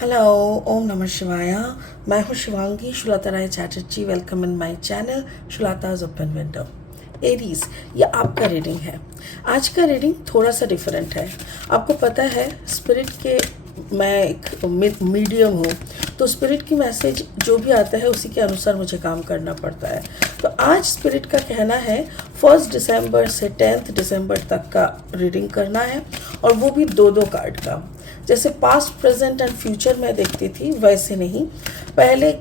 Hello, ओम नमः शिवाया। मैं हूँ Shivangi Shulata Rai Chatterjee. Welcome in my channel Shulata's open window. Aries, ये आपका रीडिंग है। आज का रीडिंग थोड़ा सा डिफरेंट है। आपको पता है स्पिरिट के मैं एक मीडियम हूँ, तो स्पिरिट की मैसेज जो भी आता है उसी के अनुसार मुझे काम करना पड़ता है। तो आज स्पिरिट का कहना है 1 दिसंबर से 10 दिसंबर तक का रीडिंग करना है, और वो भी दो दो कार्ड का। जैसे पास्ट, प्रेजेंट एंड फ्यूचर में देखती थी वैसे नहीं, पहले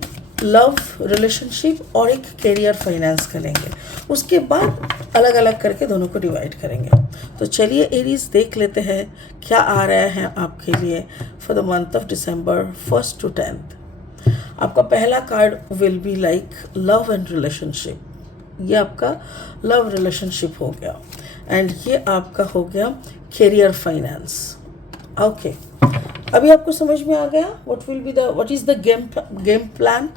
लव, रिलेशनशिप और एक करियर फाइनेंस करेंगे, उसके बाद अलग अलग करके दोनों को डिवाइड करेंगे। तो चलिए एरीज देख लेते हैं क्या आ रहा है आपके लिए for the month of December 1 to 10। आपका पहला card will be like love and relationship. ये आपका लव रिलेशनशिप हो गया, एंड ये आपका हो गया करियर फाइनेंस। ओके, अभी आपको समझ में आ गया what is the game plan.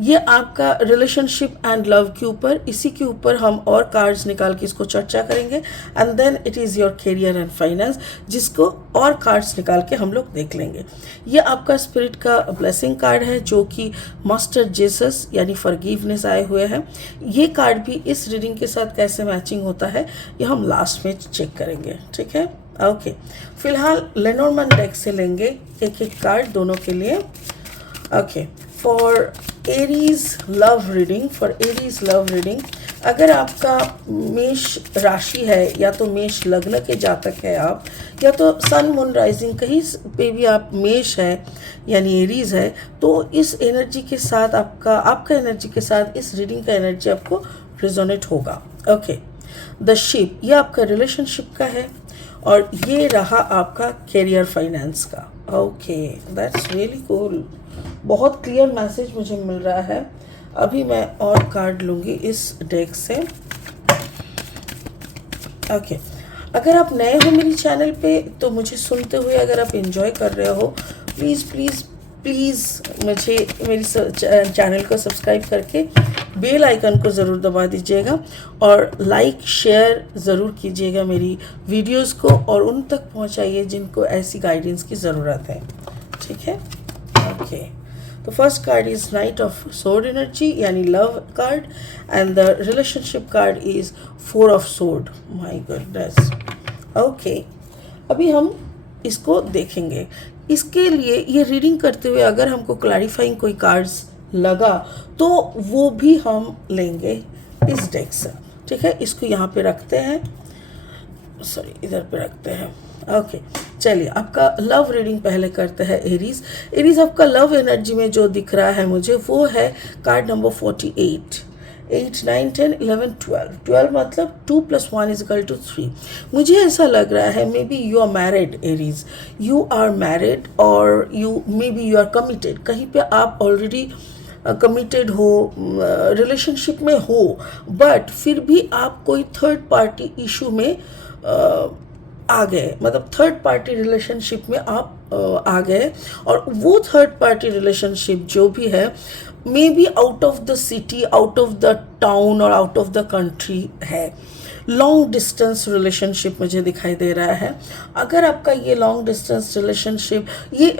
ये आपका रिलेशनशिप एंड लव के ऊपर, इसी के ऊपर हम और कार्ड्स निकाल के इसको चर्चा करेंगे, and then it is your career and finance, जिसको और कार्ड्स निकाल के हम लोग देख लेंगे। ये आपका स्पिरिट का ब्लेसिंग कार्ड है, जो कि मास्टर जीसस यानी फॉरगिवनेस आए हुए हैं। ये कार्ड भी इस रीडिंग के साथ कैसे मैचिंग होता है ये हम लास्ट में चेक करेंगे, ठीक है। ओके, फिलहाल लेनोर्मन डेक से लेंगे एक एक कार्ड दोनों के लिए। Okay, for Aries love reading, अगर आपका मेष राशि है या तो मेष लग्न के जातक है आप, या तो सन मून राइजिंग कहीं पे भी आप मेष है यानी एरीज है, तो इस एनर्जी के साथ आपका एनर्जी के साथ इस रीडिंग का एनर्जी आपको रिजोनेट होगा। ओके, द शिप, ये आपका रिलेशनशिप का है, और ये रहा आपका करियर फाइनेंस का। Okay, that's really cool. बहुत क्लियर मैसेज मुझे मिल रहा है। अभी मैं और कार्ड लूँगी इस डेक से। ओके, अगर आप नए हो मेरी चैनल पे तो मुझे सुनते हुए अगर आप एंजॉय कर रहे हो, प्लीज़ प्लीज़ प्लीज़ मुझे मेरी चैनल को सब्सक्राइब करके बेल आइकन को ज़रूर दबा दीजिएगा, और लाइक शेयर ज़रूर कीजिएगा मेरी वीडियोस को, और उन तक पहुंचाइए जिनको ऐसी गाइडेंस की ज़रूरत है, ठीक है। ओके, तो first card is knight of sword energy यानी love card, and the relationship card is 4 of sword. My goodness. Okay, अभी हम इसको देखेंगे। इसके लिए ये रीडिंग करते हुए अगर हमको क्लैरिफाइंग कोई कार्ड्स लगा तो वो भी हम लेंगे इस डेक से, ठीक है। इसको यहाँ पे रखते हैं, सॉरी इधर पे रखते हैं। ओके, चलिए आपका लव रीडिंग पहले करते हैं। एरीज आपका लव एनर्जी में जो दिख रहा है मुझे वो है कार्ड नंबर 48। 8, 9, 10, 11, 12 मतलब 2 + 1 = 3। मुझे ऐसा लग रहा है maybe you are married Aries, you are married, और maybe you are committed. कहीं पे आप ऑलरेडी कमिटेड हो, रिलेशनशिप में हो, बट फिर भी आप कोई थर्ड पार्टी इशू में आ गए, मतलब थर्ड पार्टी रिलेशनशिप में आप आ गए, और वो थर्ड पार्टी रिलेशनशिप जो भी है may be out of the city, out of the town और आउट ऑफ द कंट्री है। लॉन्ग डिस्टेंस रिलेशनशिप मुझे दिखाई दे रहा है। अगर आपका ये लॉन्ग डिस्टेंस रिलेशनशिप ये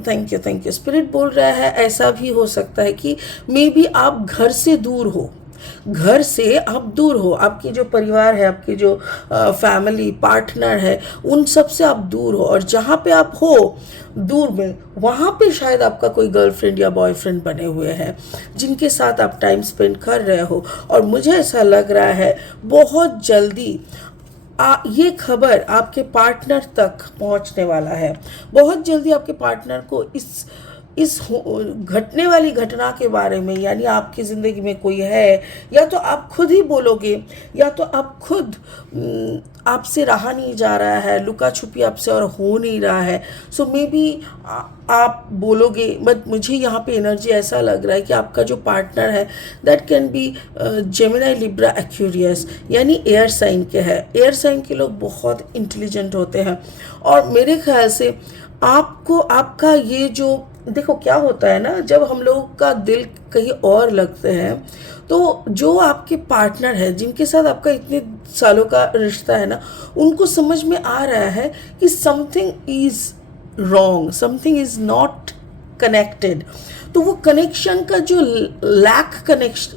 थैंक यू स्पिरिट बोल रहा है, ऐसा भी हो सकता है कि मे बी आप घर से दूर हो, आपकी जो परिवार है, आपकी जो फैमिली पार्टनर है, उन सब से आप दूर हो, और जहाँ पे आप हो दूर में, वहाँ पे शायद आपका कोई गर्लफ्रेंड या बॉयफ्रेंड बने हुए हैं जिनके साथ आप टाइम स्पेंड कर रहे हो। और मुझे ऐसा लग रहा है बहुत जल्दी ये खबर आपके पार्टनर तक पहुंचने वाला है। बहुत जल्दी आपके पार्टनर को इस घटने वाली घटना के बारे में, यानी आपकी ज़िंदगी में कोई है, या तो आप खुद ही बोलोगे, या तो आप खुद आपसे रहा नहीं जा रहा है, लुका छुपी आपसे और हो नहीं रहा है, सो मे बी आप बोलोगे। बट मुझे यहाँ पे एनर्जी ऐसा लग रहा है कि आपका जो पार्टनर है that can be Gemini, Libra, Aquarius, यानी एयर साइन के है। एयर साइन के लोग बहुत इंटेलिजेंट होते हैं, और मेरे ख्याल से आपको आपका ये जो देखो क्या होता है ना, जब हम लोगों का दिल कहीं और लगते हैं, तो जो आपके पार्टनर है जिनके साथ आपका इतने सालों का रिश्ता है ना, उनको समझ में आ रहा है कि something is wrong, something is not connected. तो वो कनेक्शन का जो लैक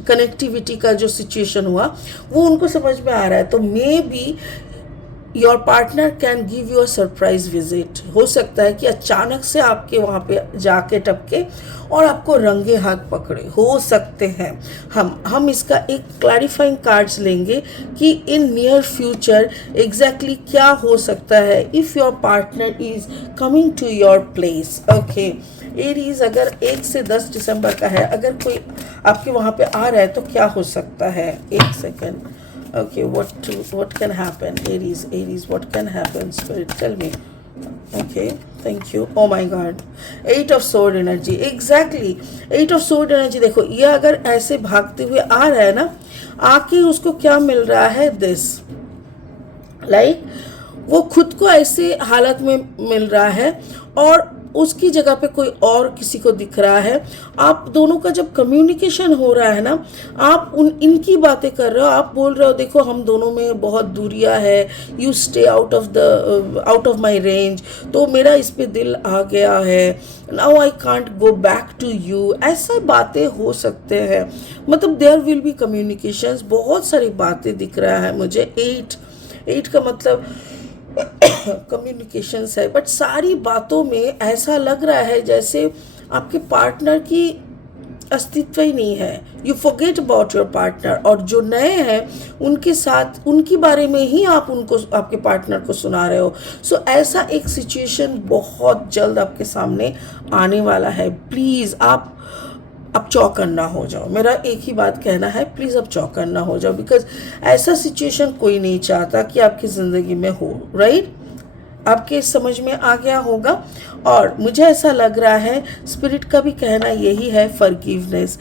कनेक्टिविटी का जो सिचुएशन हुआ वो उनको समझ में आ रहा है। तो may be your partner can give you a surprise visit. हो सकता है कि अचानक से आपके वहाँ पे जाके टपके और आपको रंगे हाथ पकड़े, हो सकते हैं। हम इसका एक क्लैरिफाइंग कार्ड्स लेंगे कि इन नियर फ्यूचर एग्जैक्टली क्या हो सकता है if your partner is coming to your place. Okay Aries, अगर 1 से 10 दिसंबर का है, अगर कोई आपके वहाँ पे आ रहा है तो क्या हो सकता है? एक second. Okay, what can happen? Aries, what can happen? Spirit, tell me. Okay, thank you. Oh my God, 8 of sword energy. Exactly, 8 of sword energy. देखो ये अगर ऐसे भागते हुए आ रहा है ना, आके उसको क्या मिल रहा है? This, like वो खुद को ऐसे हालत में मिल रहा है और उसकी जगह पे कोई और किसी को दिख रहा है। आप दोनों का जब कम्युनिकेशन हो रहा है ना, आप इनकी बातें कर रहे हो, आप बोल रहे हो देखो हम दोनों में बहुत दूरियां है, you stay out of my range, तो मेरा इस पे दिल आ गया है, now I can't go back to you. ऐसा बातें हो सकते हैं, मतलब देयर विल बी कम्युनिकेशंस, बहुत सारी बातें दिख रहा है मुझे। 8 का मतलब कम्युनिकेशंस है, बट सारी बातों में ऐसा लग रहा है जैसे आपके पार्टनर की अस्तित्व ही नहीं है। You forget about your partner, और जो नए हैं उनके साथ उनकी बारे में ही आप उनको आपके पार्टनर को सुना रहे हो। सो ऐसा एक सिचुएशन बहुत जल्द आपके सामने आने वाला है। प्लीज़ आप अब चौकन ना हो जाओ, मेरा एक ही बात कहना है, प्लीज़ अब चौकन ना हो जाओ, बिकॉज ऐसा सिचुएशन कोई नहीं चाहता कि आपकी ज़िंदगी में हो। राइट, आपके समझ में आ गया होगा। और मुझे ऐसा लग रहा है स्पिरिट का भी कहना यही है, forgiveness.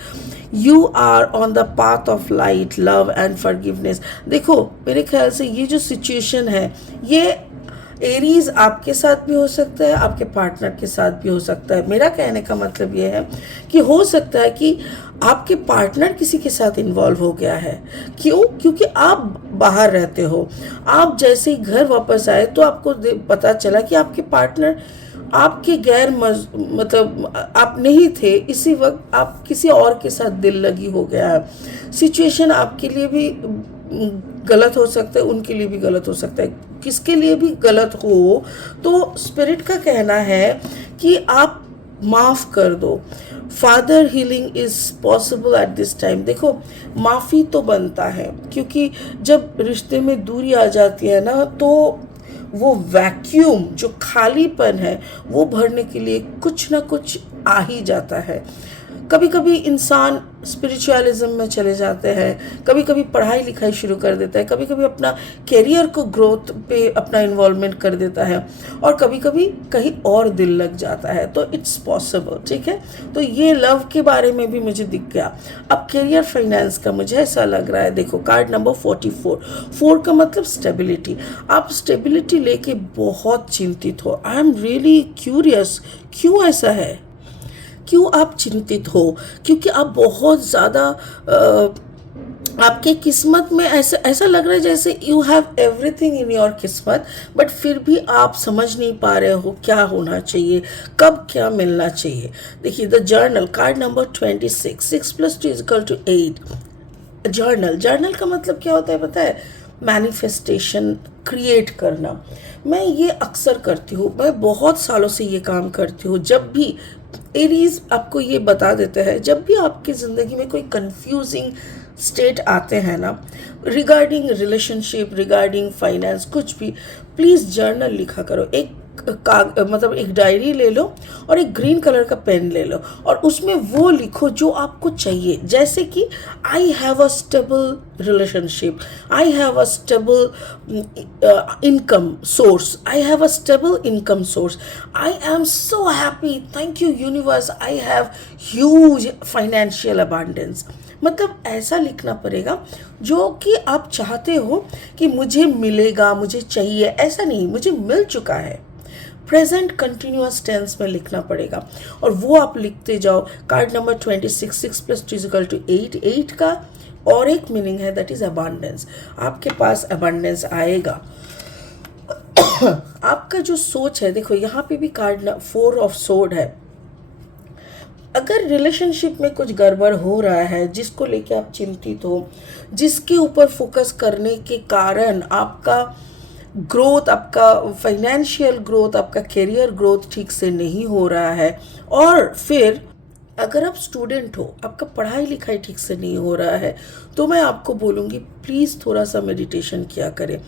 You are on the path of light, love and forgiveness. देखो मेरे ख्याल से ये जो सिचुएशन है, ये एरीज आपके साथ भी हो सकता है, आपके पार्टनर के साथ भी हो सकता है। मेरा कहने का मतलब ये है कि हो सकता है कि आपके पार्टनर किसी के साथ इन्वॉल्व हो गया है। क्यों? क्योंकि आप बाहर रहते हो, आप जैसे ही घर वापस आए तो आपको पता चला कि आपके पार्टनर आपके मतलब आप नहीं थे, इसी वक्त आप किसी और के साथ दिल लगी हो गया है। सिचुएशन आपके लिए भी गलत हो सकता है, उनके लिए भी गलत हो सकता है, किसके लिए भी गलत हो। तो स्पिरिट का कहना है कि आप माफ़ कर दो। Father healing is possible at this time. देखो माफ़ी तो बनता है, क्योंकि जब रिश्ते में दूरी आ जाती है ना, तो वो वैक्यूम जो खालीपन है वो भरने के लिए कुछ ना कुछ आ ही जाता है। कभी कभी इंसान स्पिरिचुअलिज्म में चले जाते हैं, कभी कभी पढ़ाई लिखाई शुरू कर देता है, कभी कभी अपना कैरियर को ग्रोथ पे अपना इन्वॉल्वमेंट कर देता है, और कभी कभी कहीं और दिल लग जाता है। तो इट्स पॉसिबल, ठीक है। तो ये लव के बारे में भी मुझे दिख गया। अब कैरियर फाइनेंस का मुझे ऐसा लग रहा है, देखो कार्ड नंबर 44, 4 का मतलब स्टेबिलिटी। आप स्टेबिलिटी लेके बहुत चिंतित हो। आई एम रियली क्यूरियस, क्यों ऐसा है, क्यों आप चिंतित हो? क्योंकि आप बहुत ज़्यादा आपके किस्मत में ऐसा लग रहा है जैसे you have everything in your किस्मत, बट फिर भी आप समझ नहीं पा रहे हो क्या होना चाहिए, कब क्या मिलना चाहिए। देखिए the journal, card number 26, 6 + 2 = 8। Journal का मतलब क्या होता है पता है? मैनिफेस्टेशन, क्रिएट करना। मैं ये अक्सर करती हूँ, मैं बहुत सालों से ये काम करती हूँ। जब भी एरीज आपको ये बता देते हैं, जब भी आपकी ज़िंदगी में कोई कंफ्यूजिंग स्टेट आते हैं ना, रिगार्डिंग रिलेशनशिप, रिगार्डिंग फाइनेंस, कुछ भी, प्लीज़ जर्नल लिखा करो। मतलब एक डायरी ले लो और एक ग्रीन कलर का पेन ले लो, और उसमें वो लिखो जो आपको चाहिए। जैसे कि I have a stable relationship, I have a stable income source, I have a stable income source, I am so happy, thank you universe, I have huge financial abundance. मतलब ऐसा लिखना पड़ेगा जो कि आप चाहते हो कि मुझे मिलेगा, मुझे चाहिए, ऐसा नहीं, मुझे मिल चुका है। प्रेजेंट कंटिन्यूअस टेंस में लिखना पड़ेगा, और वो आप लिखते जाओ। Card number 26, 6 + 2 = 8। 8 का और एक मीनिंग है, दैट इज अबांडेंस। आपके पास अबांडेंस आएगा। आपका जो सोच है, देखो यहाँ पे भी कार्ड ना 4 ऑफ सोर्ड है। अगर रिलेशनशिप में कुछ गड़बड़ हो रहा है जिसको लेके आप चिंतित हो, जिसके ऊपर फोकस करने के कारण आपका ग्रोथ, आपका फाइनेंशियल ग्रोथ, आपका करियर ग्रोथ ठीक से नहीं हो रहा है, और फिर अगर आप स्टूडेंट हो, आपका पढ़ाई लिखाई ठीक से नहीं हो रहा है, तो मैं आपको बोलूँगी प्लीज़ थोड़ा सा मेडिटेशन किया करें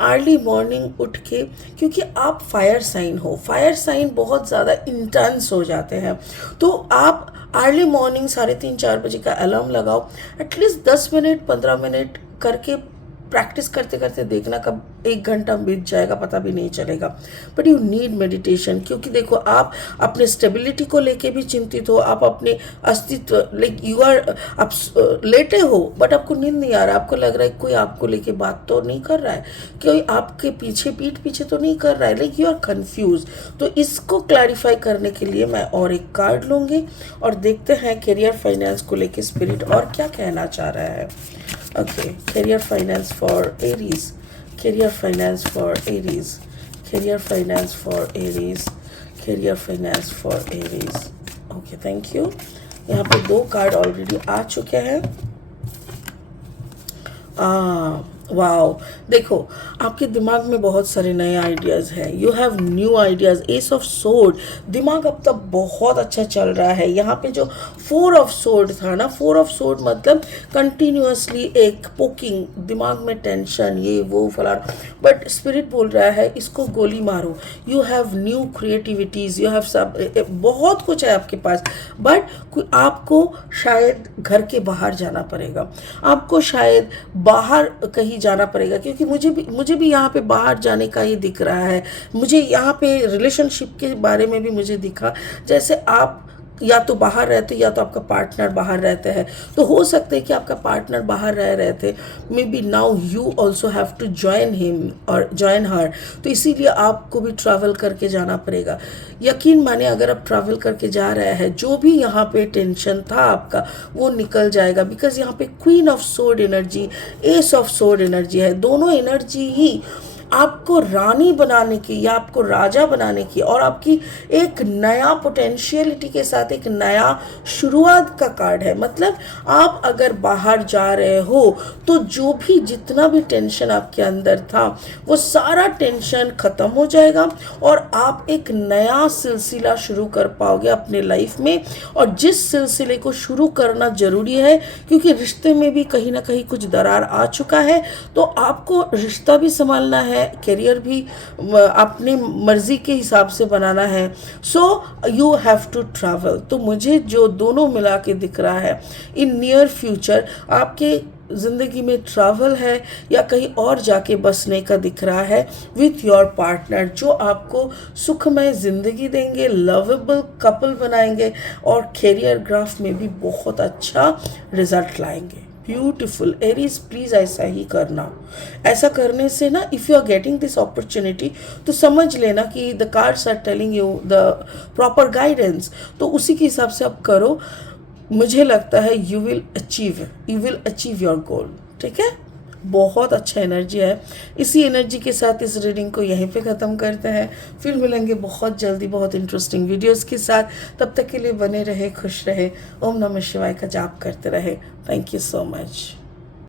अर्ली मॉर्निंग उठ के, क्योंकि आप फायर साइन हो। फायर साइन बहुत ज़्यादा इंटेंस हो जाते हैं, तो आप अर्ली मॉर्निंग 3:30-4 बजे का अलार्म लगाओ, एटलीस्ट 10 मिनट 15 मिनट करके प्रैक्टिस करते करते देखना कब 1 घंटा बीत जाएगा पता भी नहीं चलेगा। बट यू नीड मेडिटेशन, क्योंकि देखो आप अपने स्टेबिलिटी को लेके भी चिंतित हो, आप अपने अस्तित्व, लाइक यू आर, आप लेटे हो बट आपको नींद नहीं आ रहा, आपको लग रहा है कोई आपको लेके बात तो नहीं कर रहा है, कोई आपके पीछे पीठ पीछे तो नहीं कर रहा है, लाइक यू आर कंफ्यूज। तो इसको क्लैरिफाई करने के लिए मैं और एक कार्ड लूँगी और देखते हैं करियर फाइनेंस को लेके स्पिरिट और क्या कहना चाह रहा है। Okay, career finance for Aries, career finance for Aries, career finance for Aries, career finance for Aries. Okay, thank you. यहाँ पे 2 कार्ड ऑलरेडी आ चुके हैं। वाओ, देखो आपके दिमाग में बहुत सारे नए आइडियाज़ हैं, you have new ideas. S of sword, दिमाग अब तक बहुत अच्छा चल रहा है। यहाँ पे जो 4 ऑफ सोर्ड था ना, 4 ऑफ सोर्ड मतलब कंटिन्यूसली एक पोकिंग, दिमाग में टेंशन, ये वो फलाना, बट स्पिरिट बोल रहा है इसको गोली मारो। You have new creativities, you have सब, बहुत कुछ है आपके पास, बट आपको शायद घर के बाहर जाना पड़ेगा, आपको शायद बाहर कहीं जाना पड़ेगा, क्योंकि मुझे भी यहाँ पे बाहर जाने का ही दिख रहा है। मुझे यहाँ पे रिलेशनशिप के बारे में भी मुझे दिखा, जैसे आप या तो बाहर रहते या तो आपका पार्टनर बाहर रहते हैं, तो हो सकता है कि आपका पार्टनर बाहर रह रहे थे, maybe now you also have to join him और ज्वाइन हर, तो इसीलिए आपको भी ट्रैवल करके जाना पड़ेगा। यकीन माने अगर आप ट्रैवल करके जा रहे हैं, जो भी यहाँ पे टेंशन था आपका वो निकल जाएगा, बिकॉज यहाँ पे queen of sword energy, S of sword energy है। दोनों एनर्जी ही आपको रानी बनाने की या आपको राजा बनाने की और आपकी एक नया पोटेंशियलिटी के साथ एक नया शुरुआत का कार्ड है। मतलब आप अगर बाहर जा रहे हो तो जो भी जितना भी टेंशन आपके अंदर था वो सारा टेंशन ख़त्म हो जाएगा और आप एक नया सिलसिला शुरू कर पाओगे अपने लाइफ में। और जिस सिलसिले को शुरू करना ज़रूरी है, क्योंकि रिश्ते में भी कहीं ना कहीं कुछ दरार आ चुका है, तो आपको रिश्ता भी संभालना है, करियर भी अपनी मर्जी के हिसाब से बनाना है। So you have to travel. तो मुझे जो दोनों मिला के दिख रहा है, इन नियर फ्यूचर आपके ज़िंदगी में ट्रैवल है या कहीं और जाके बसने का दिख रहा है विथ योर पार्टनर, जो आपको सुखमय ज़िंदगी देंगे, लवेबल कपल बनाएंगे और करियर ग्राफ में भी बहुत अच्छा रिजल्ट लाएंगे। ब्यूटिफुल एरीज, प्लीज़ ऐसा ही करना। ऐसा करने से ना, if you are getting this opportunity, तो समझ लेना कि the cards are telling you the proper guidance, तो उसी के हिसाब से आप करो। मुझे लगता है you will achieve your goal. ठीक है, बहुत अच्छा एनर्जी है। इसी एनर्जी के साथ इस रीडिंग को यहीं पे ख़त्म करते हैं, फिर मिलेंगे बहुत जल्दी बहुत इंटरेस्टिंग वीडियोस के साथ। तब तक के लिए बने रहे, खुश रहे, ओम नमः शिवाय का जाप करते रहे। Thank you so much.